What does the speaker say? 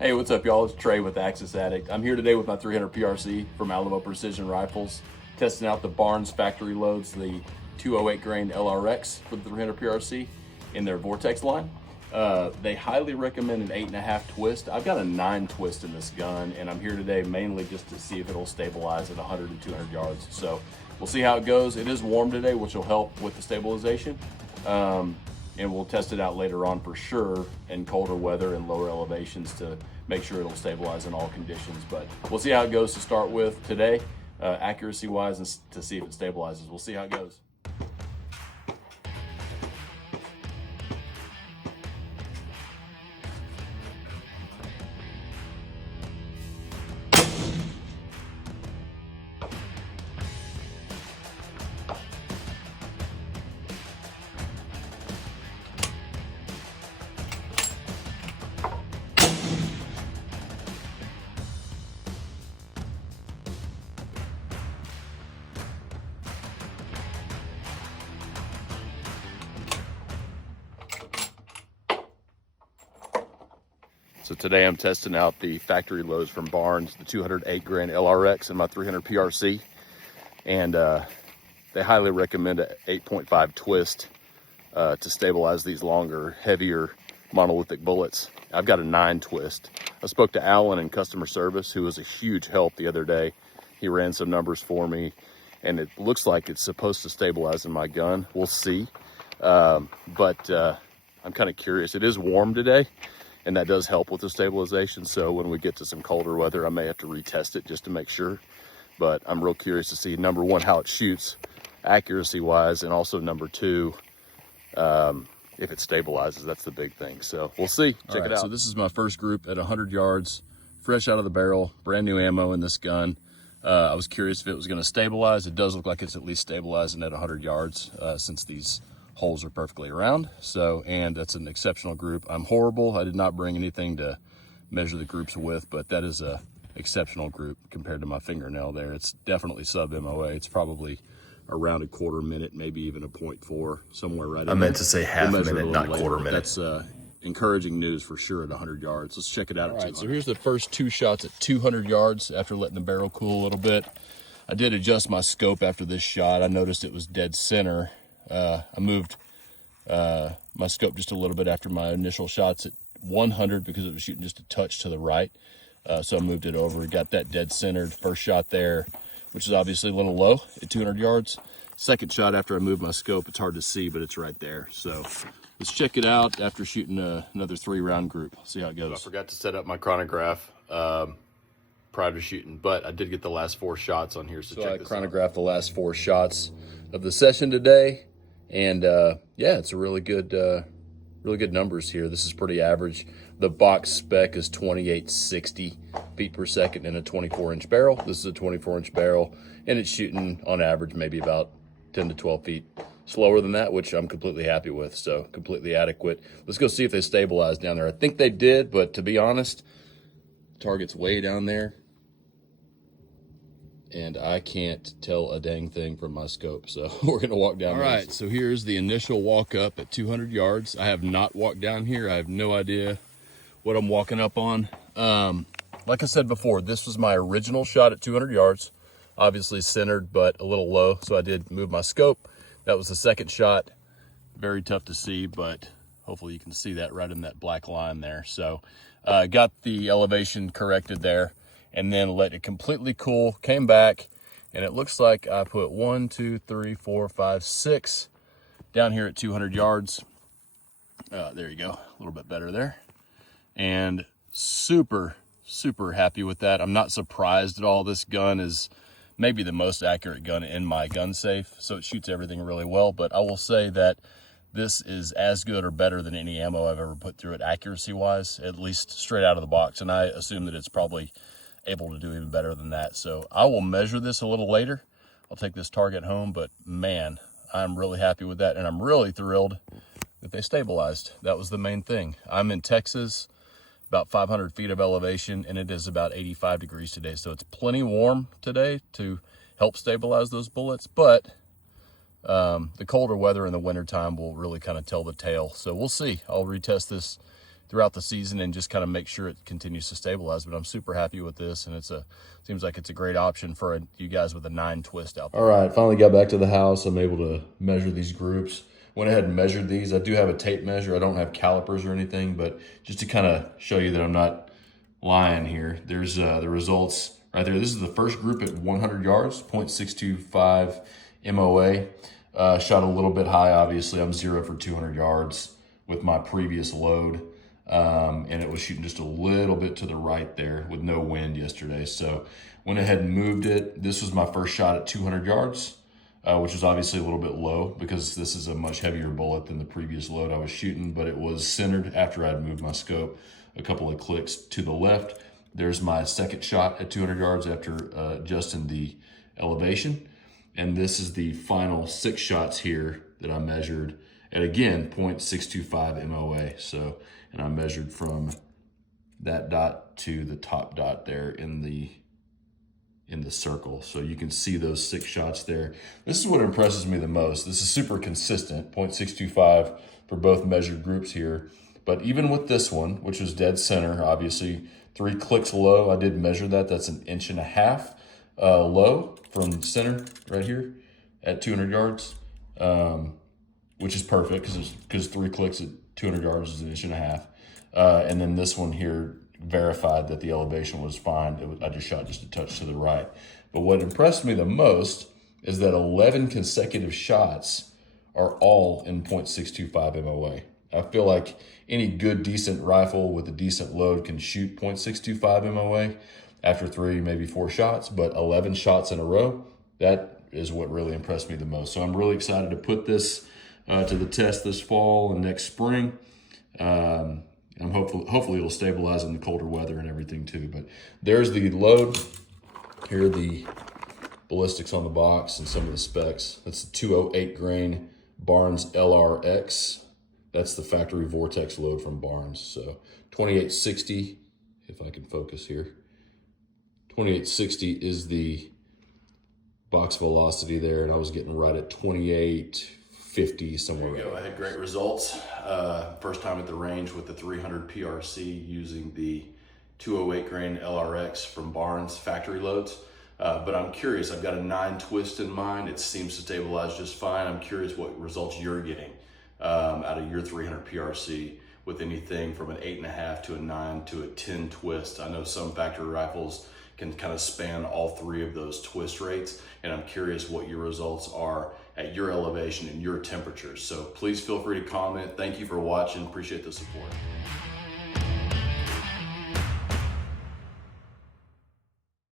Hey, what's up, y'all? It's Trey with Axis Addict. I'm here today with my 300 PRC from Alamo Precision Rifles, testing out the Barnes factory loads, the 208 Grain LRX for the 300 PRC in their Vortex line. They highly recommend an 8.5 twist. I've got a 9 twist in this gun, and I'm here today mainly just to see if it'll stabilize at 100 and 200 yards. So we'll see how it goes. It is warm today, which will help with the stabilization. And we'll test it out later on for sure in colder weather and lower elevations to make sure it'll stabilize in all conditions. But we'll see how it goes to start with today, accuracy wise, and to see if it stabilizes. We'll see how it goes. So today I'm testing out the factory loads from Barnes, the 208 Grain LRX and my 300 PRC. And they highly recommend an 8.5 twist to stabilize these longer, heavier monolithic bullets. I've got a 9 twist. I spoke to Alan in customer service, who was a huge help the other day. He ran some numbers for me, and it looks like it's supposed to stabilize in my gun. We'll see. I'm kind of curious. It is warm today, and that does help with the stabilization. So when we get to some colder weather, I may have to retest it just to make sure. But I'm real curious to see, number one, how it shoots accuracy wise, and also number two, if it stabilizes. That's the big thing. So we'll see. Check it out. So this is my first group at 100 yards, fresh out of the barrel, brand new ammo in this gun. I was curious if it was going to stabilize. It does look like it's at least stabilizing at 100 yards since these holes are perfectly round. So, and that's an exceptional group. I'm horrible. I did not bring anything to measure the groups with, but that is a exceptional group compared to my fingernail there. It's definitely sub MOA. It's probably around a quarter minute, maybe even a 0.4, somewhere right in there. I meant to say half a minute, not quarter minute. That's encouraging news for sure at 100 yards. Let's check it out. All right, so here's the first 2 shots at 200 yards after letting the barrel cool a little bit. I did adjust my scope after this shot. I noticed it was dead center. I moved my scope just a little bit after my initial shots at 100 because it was shooting just a touch to the right. So I moved it over, got that dead centered. First shot there, which is obviously a little low at 200 yards. Second shot after I moved my scope, it's hard to see, but it's right there. So let's check it out after shooting another 3-round group. See how it goes. I forgot to set up my chronograph prior to shooting, but I did get the last 4 shots on here. So check this out. I chronographed the last 4 shots of the session today. And yeah, it's a really good numbers here. This is pretty average. The box spec is 2860 feet per second in a 24-inch barrel. This is a 24-inch barrel, and it's shooting on average maybe about 10 to 12 feet slower than that, which I'm completely happy with. So completely adequate. Let's go see if they stabilize down there. I think they did, but to be honest, target's way down there, and I can't tell a dang thing from my scope. So we're gonna walk down. All right, so here's the initial walk up at 200 yards. I have not walked down here. I have no idea what I'm walking up on. Like I said before, this was my original shot at 200 yards, obviously centered, but a little low. So I did move my scope. That was the second shot. Very tough to see, but hopefully you can see that right in that black line there. So got the elevation corrected there, and then let it completely cool, came back, and it looks like I put 1, 2, 3, 4, 5, 6 down here at 200 yards. There you go, a little bit better there. And super happy with that. I'm not surprised at all. This gun is maybe the most accurate gun in my gun safe, so it shoots everything really well. But I will say that this is as good or better than any ammo I've ever put through it accuracy wise, at least straight out of the box. And I assume that it's probably able to do even better than that. So I will measure this a little later. I'll take this target home, but man, I'm really happy with that. And I'm really thrilled that they stabilized. That was the main thing. I'm in Texas, about 500 feet of elevation, and it is about 85 degrees today. So it's plenty warm today to help stabilize those bullets, but the colder weather in the wintertime will really kind of tell the tale. So we'll see. I'll retest this throughout the season and just kind of make sure it continues to stabilize. But I'm super happy with this, and seems like it's a great option for you guys with a 9 twist out there. All right, finally got back to the house. I'm able to measure these groups. Went ahead and measured these. I do have a tape measure. I don't have calipers or anything, but just to kind of show you that I'm not lying here, there's the results right there. This is the first group at 100 yards, 0.625 MOA. Shot a little bit high, obviously. I'm 0 for 200 yards with my previous load, and it was shooting just a little bit to the right there with no wind yesterday. So went ahead and moved it. This was my first shot at 200 yards, which is obviously a little bit low because this is a much heavier bullet than the previous load I was shooting, but it was centered after I'd moved my scope a couple of clicks to the left. There's my second shot at 200 yards after adjusting the elevation. And this is the final 6 shots here that I measured at, again, 0.625 MOA. So, and I measured from that dot to the top dot there in the circle. So you can see those 6 shots there. This is what impresses me the most. This is super consistent, 0.625 for both measured groups here. But even with this one, which was dead center, obviously 3 clicks low, I did measure that. That's an 1.5 inches low from center right here at 200 yards, which is perfect because 3 clicks at 200 yards is an 1.5 inches. And then this one here verified that the elevation was fine. I just shot just a touch to the right. But what impressed me the most is that 11 consecutive shots are all in 0.625 MOA. I feel like any good, decent rifle with a decent load can shoot 0.625 MOA after 3, maybe 4 shots, but 11 shots in a row, that is what really impressed me the most. So I'm really excited to put this to the test this fall and next spring. And hopefully it'll stabilize in the colder weather and everything too. But there's the load. Here are the ballistics on the box and some of the specs. That's the 208 grain Barnes LRX. That's the factory Vortex load from Barnes. So 2860, if I can focus here. 2860 is the box velocity there, and I was getting right at 2850 somewhere. There you go. I had great results. First time at the range with the 300 PRC using the 208 grain LRX from Barnes factory loads. But I'm curious, I've got a 9 twist in mind. It seems to stabilize just fine. I'm curious what results you're getting out of your 300 PRC with anything from an 8.5 to a 9 to a 10 twist. I know some factory rifles can kind of span all 3 of those twist rates, and I'm curious what your results are at your elevation and your temperatures. So please feel free to comment. Thank you for watching. Appreciate the support.